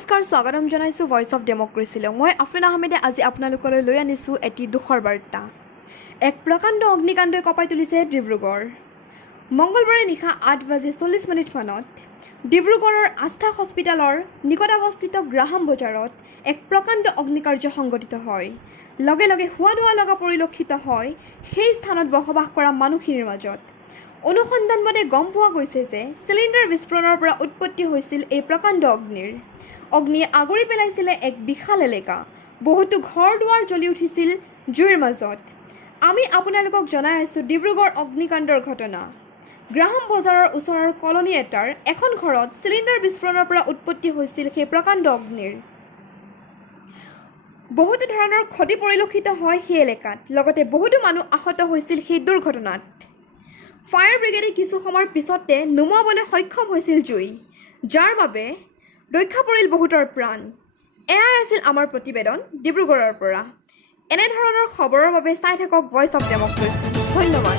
নমস্কাৰ স্বাগতম জনাইছোঁ ভয়েস অফ ডেমক্ৰেচিলৈ মই আফৰিন আহমেদে আজি আপোনালোকলৈ লৈ আনিছোঁ এটি দুখৰ বাৰ্তা এক প্ৰকাণ্ড অগ্নিকাণ্ডই কঁপাই তুলিছে ডিব্ৰুগড় মঙ্গলবাৰে নিশা 8:40 মানত ডিব্ৰুগড়ৰ আস্থা হস্পিটালৰ নিকটাৱস্থিত গ্ৰাহাম বজাৰত এক প্ৰকাণ্ড অগ্নিকাৰ্য সংঘটিত হয় লগে লগে হুৱা লগা পৰিলক্ষিত হয় সেই স্থানত বসবাস কৰা মানুহখিনিৰ মাজত অনুসন্ধানমতে গম পোৱা গৈছে যে সিলিণ্ডাৰ বিস্ফোৰণৰ পৰা উৎপত্তি হৈছিল এই প্ৰকাণ্ড অগ্নিয়ে আগুৰি পেলাইছিলে এক বিশাল এলেকা বহুতো ঘৰ দুৱাৰ জ্বলি উঠিছিল জুইৰ মাজত আমি আপোনালোকক জনাই আছোঁ ডিব্ৰুগড় অগ্নিকাণ্ডৰ ঘটনা গ্ৰাহাম বজাৰৰ ওচৰৰ কলনী এটাৰ এখন ঘৰত সিলিণ্ডাৰ বিস্ফোৰণৰ পৰা উৎপত্তি হৈছিল সেই প্ৰকাণ্ড অগ্নিৰ বহুতো ধৰণৰ ক্ষতি পৰিলক্ষিত হয় সেই এলেকাত লগতে বহুতো মানুহ আহত হৈছিল সেই দুৰ্ঘটনাত ফায়াৰ ব্ৰিগেডে কিছু সময়ৰ পিছতে নুমুৱাবলৈ সক্ষম হৈছিল জুই যাৰ বাবে ৰক্ষা পৰিল বহুতৰ প্ৰাণ এয়াই আছিল আমাৰ প্ৰতিবেদন ডিব্ৰুগড়ৰ পৰা এনে ধৰণৰ খবৰৰ বাবে চাই থাকক ভয়েস অফ ডেমক্ৰেচি ধন্যবাদ